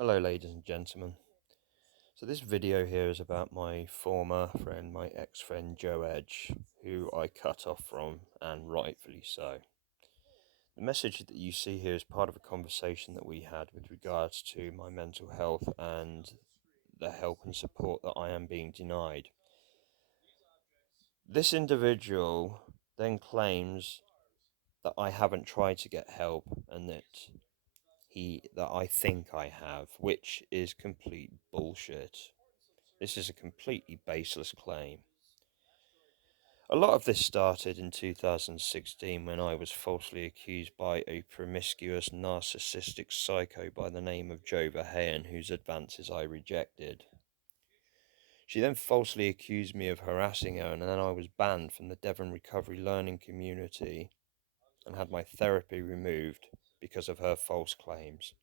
Hello ladies and gentlemen. So this video here is about my former friend, my ex-friend Joe Edge, who I cut off from, and rightfully so. The message that you see here is part of a conversation that we had with regards to my mental health and the help and support that I am being denied. This individual then claims that I haven't tried to get help and that I think I have, which is complete bullshit. This is a completely baseless claim. A lot of this started in 2016 when I was falsely accused by a promiscuous narcissistic psycho by the name of Joe Verheyen, whose advances I rejected. She then falsely accused me of harassing her, and then I was banned from the Devon Recovery Learning Community and had my therapy removed because of her false claims.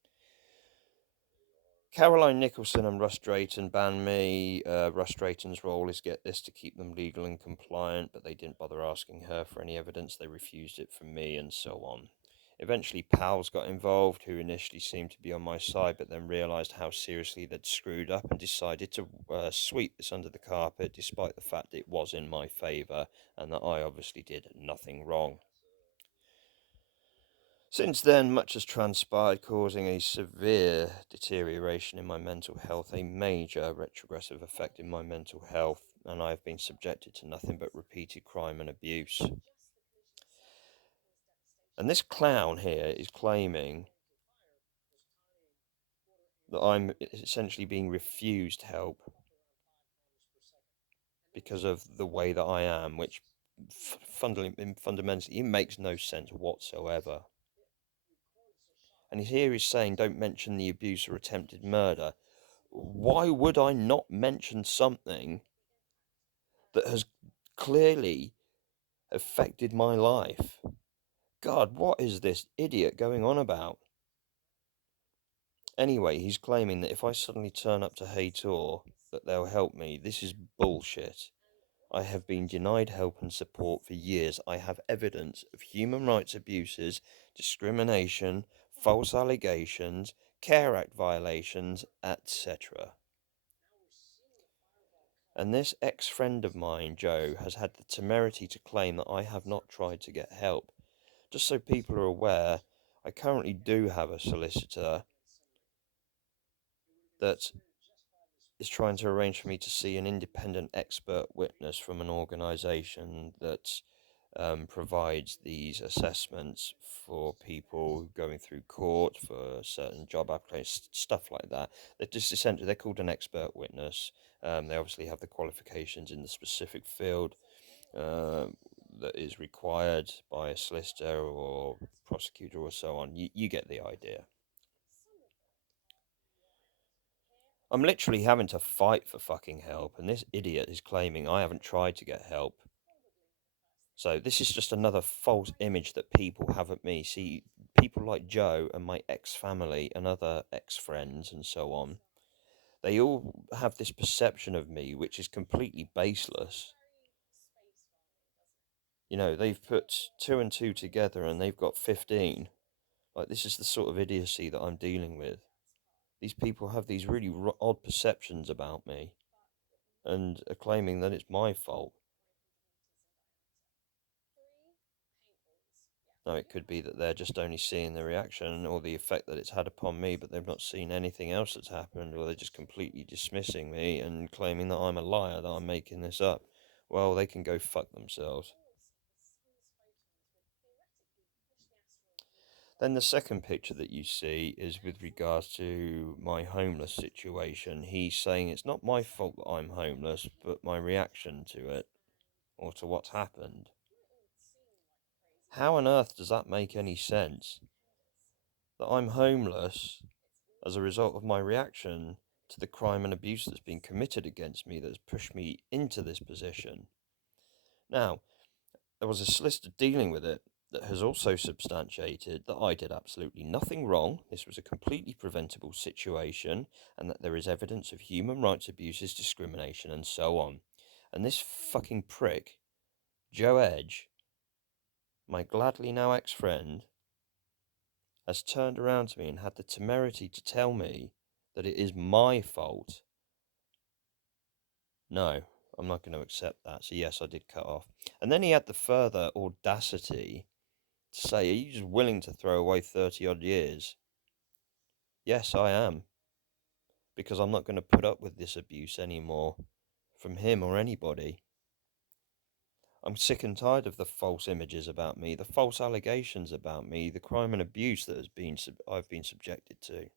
Caroline Nicholson and Russ Drayton banned me. Russ Drayton's role is get this to keep them legal and compliant, but they didn't bother asking her for any evidence. They refused it from me, and so on. Eventually, pals got involved, who initially seemed to be on my side, but then realised how seriously they'd screwed up and decided to sweep this under the carpet, despite the fact it was in my favour and that I obviously did nothing wrong. Since then, much has transpired, causing a severe deterioration in my mental health, a major retrogressive effect in my mental health, and I have been subjected to nothing but repeated crime and abuse. And this clown here is claiming that I'm essentially being refused help because of the way that I am, which fundamentally it makes no sense whatsoever. And here he's saying, don't mention the abuse or attempted murder. Why would I not mention something that has clearly affected my life? God, what is this idiot going on about? Anyway, he's claiming that if I suddenly turn up to Hator, that they'll help me. This is bullshit. I have been denied help and support for years. I have evidence of human rights abuses, discrimination, false allegations, Care Act violations, etc. And this ex-friend of mine, Joe, has had the temerity to claim that I have not tried to get help. Just so people are aware, I currently do have a solicitor that is trying to arrange for me to see an independent expert witness from an organisation that provides these assessments for people going through court for certain job applications, stuff like that. They're just essentially, they're called an expert witness. They obviously have the qualifications in the specific field uh, that is required by a solicitor or prosecutor or so on. You get the idea. I'm literally having to fight for fucking help, and this idiot is claiming I haven't tried to get help. So this is just another false image that people have of me. See, people like Joe and my ex-family and other ex-friends and so on, they all have this perception of me which is completely baseless. You know, they've put two and two together and they've got 15. Like, this is the sort of idiocy that I'm dealing with. These people have these really odd perceptions about me and are claiming that it's my fault. Now, it could be that they're just only seeing the reaction or the effect that it's had upon me, but they've not seen anything else that's happened, or they're just completely dismissing me and claiming that I'm a liar, that I'm making this up. Well, they can go fuck themselves. Then the second picture that you see is with regards to my homeless situation. He's saying it's not my fault that I'm homeless, but my reaction to it, or to what's happened. How on earth does that make any sense? That I'm homeless as a result of my reaction to the crime and abuse that's been committed against me that has pushed me into this position. Now, there was a solicitor dealing with it that has also substantiated that I did absolutely nothing wrong, this was a completely preventable situation, and that there is evidence of human rights abuses, discrimination, and so on. And this fucking prick, Joe Edge, my gladly now ex-friend, has turned around to me and had the temerity to tell me that it is my fault. No, I'm not going to accept that. So, yes, I did cut off. And then he had the further audacity to say, are you just willing to throw away 30 odd years? Yes, I am. Because I'm not going to put up with this abuse anymore from him or anybody. I'm sick and tired of the false images about me, the false allegations about me, the crime and abuse that I've been subjected to.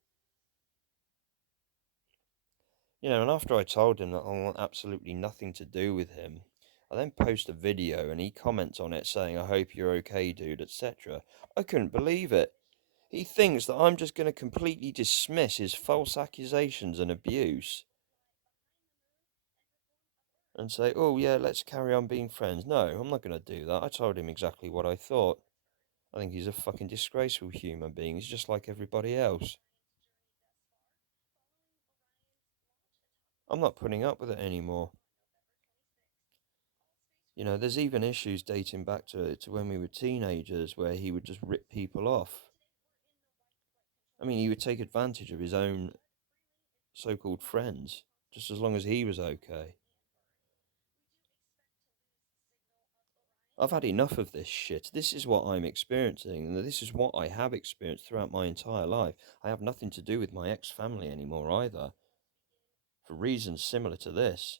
You know, and after I told him that I want absolutely nothing to do with him, I then post a video and he comments on it saying, I hope you're okay, dude, etc. I couldn't believe it. He thinks that I'm just going to completely dismiss his false accusations and abuse and say, oh, yeah, let's carry on being friends. No, I'm not going to do that. I told him exactly what I thought. I think he's a fucking disgraceful human being. He's just like everybody else. I'm not putting up with it anymore. You know, there's even issues dating back to when we were teenagers where he would just rip people off. I mean, he would take advantage of his own so-called friends, just as long as he was okay. I've had enough of this shit. This is what I'm experiencing, and this is what I have experienced throughout my entire life. I have nothing to do with my ex-family anymore either, for reasons similar to this.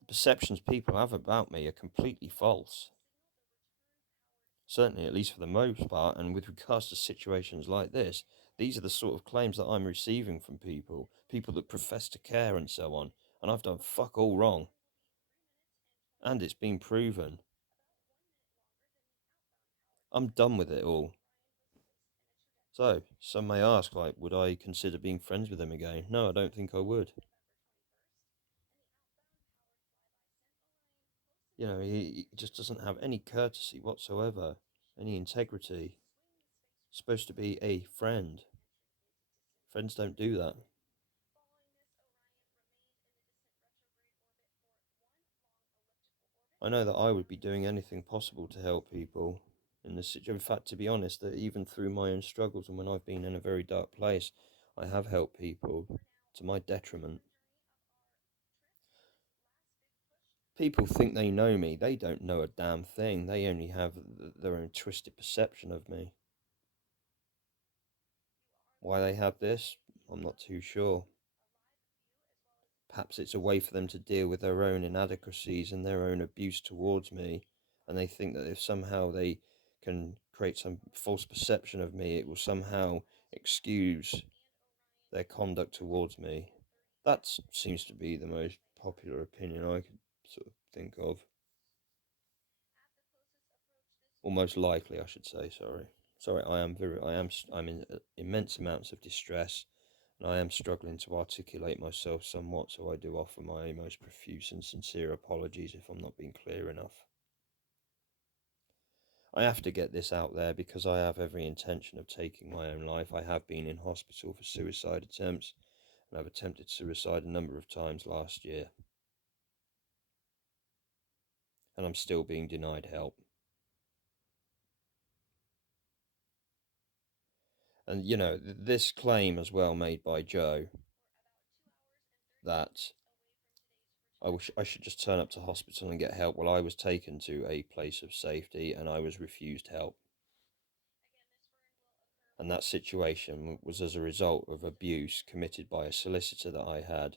The perceptions people have about me are completely false. Certainly, at least for the most part, and with regards to situations like this, these are the sort of claims that I'm receiving from people that profess to care and so on, and I've done fuck all wrong. And it's been proven. I'm done with it all. So, some may ask, like, would I consider being friends with him again? No, I don't think I would. You know, he just doesn't have any courtesy whatsoever, any integrity. Supposed to be a friend. Friends don't do that. I know that I would be doing anything possible to help people in this situation. In fact, to be honest, that even through my own struggles and when I've been in a very dark place, I have helped people to my detriment. People think they know me. They don't know a damn thing. They only have their own twisted perception of me. Why they have this, I'm not too sure. Perhaps it's a way for them to deal with their own inadequacies and their own abuse towards me. And they think that if somehow they can create some false perception of me, it will somehow excuse their conduct towards me. That seems to be the most popular opinion I could sort of think of. Or most likely, I should say. Sorry. I'm in immense amounts of distress, and I am struggling to articulate myself somewhat. So I do offer my most profuse and sincere apologies if I'm not being clear enough. I have to get this out there because I have every intention of taking my own life. I have been in hospital for suicide attempts, and I've attempted suicide a number of times last year, and I'm still being denied help. And you know, this claim as well made by Joe that I should just turn up to hospital and get help. Well, I was taken to a place of safety and I was refused help. And that situation was as a result of abuse committed by a solicitor that I had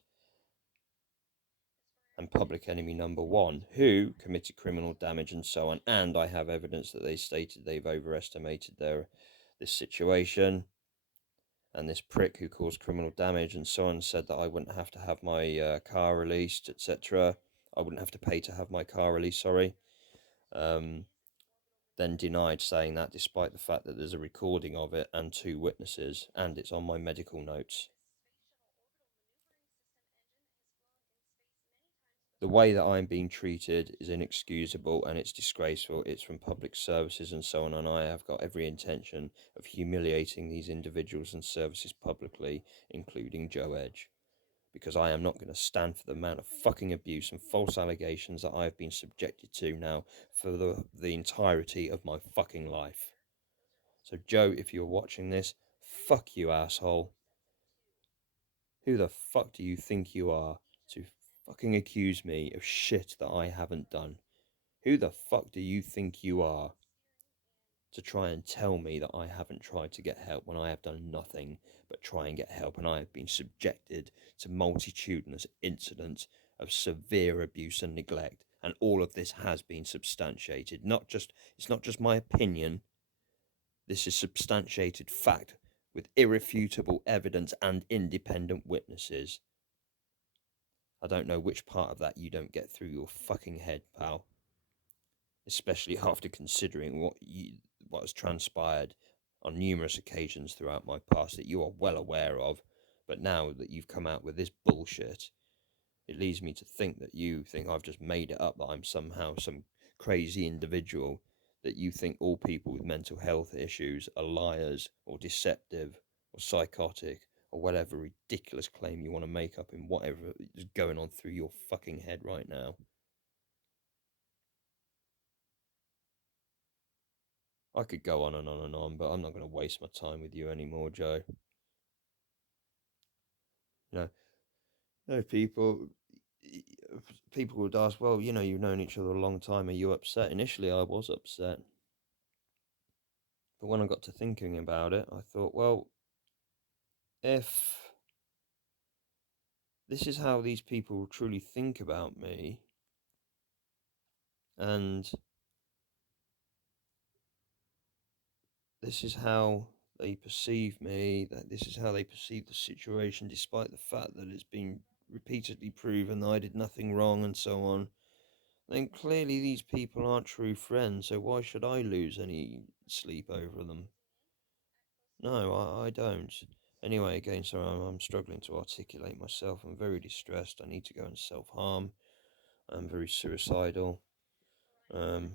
and public enemy number one, who committed criminal damage and so on. And I have evidence that they stated they've overestimated this situation. And this prick who caused criminal damage and so on said that I wouldn't have to have my car released, etc. I wouldn't have to pay to have my car released, sorry. Then denied saying that despite the fact that there's a recording of it and two witnesses, and it's on my medical notes. The way that I'm being treated is inexcusable and it's disgraceful. It's from public services and so on, and I have got every intention of humiliating these individuals and services publicly, including Joe Edge, because I am not going to stand for the amount of fucking abuse and false allegations that I have been subjected to now for the entirety of my fucking life. So, Joe, if you're watching this, fuck you, asshole. Who the fuck do you think you are to fucking accuse me of shit that I haven't done? Who the fuck do you think you are to try and tell me that I haven't tried to get help when I have done nothing but try and get help, and I have been subjected to multitudinous incidents of severe abuse and neglect, and all of this has been substantiated. It's not just my opinion. This is substantiated fact with irrefutable evidence and independent witnesses. I don't know which part of that you don't get through your fucking head, pal. Especially after considering what has transpired on numerous occasions throughout my past that you are well aware of. But now that you've come out with this bullshit, it leads me to think that you think I've just made it up, that I'm somehow some crazy individual, that you think all people with mental health issues are liars or deceptive or psychotic or whatever ridiculous claim you want to make up in whatever is going on through your fucking head right now. I could go on and on and on, but I'm not going to waste my time with you anymore, Joe. You know, no people would ask, well, you've known each other a long time. Are you upset? Initially, I was upset, but when I got to thinking about it, I thought, well, if this is how these people truly think about me, and this is how they perceive me, that this is how they perceive the situation, despite the fact that it's been repeatedly proven that I did nothing wrong and so on, then clearly these people aren't true friends, so why should I lose any sleep over them? No, I don't. Anyway, again, sorry, I'm struggling to articulate myself. I'm very distressed. I need to go and self-harm. I'm very suicidal. Um,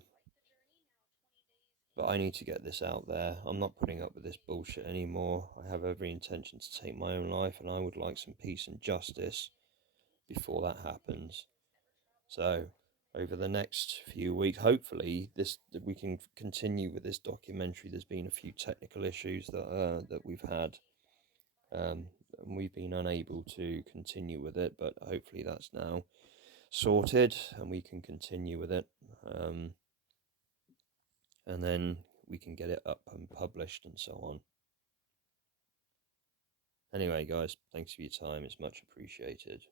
but I need to get this out there. I'm not putting up with this bullshit anymore. I have every intention to take my own life, and I would like some peace and justice before that happens. So, over the next few weeks, hopefully, we can continue with this documentary. There's been a few technical issues that we've had, and we've been unable to continue with it. But hopefully, that's now sorted, and we can continue with it. And then we can get it up and published and so on. Anyway, guys, thanks for your time. It's much appreciated.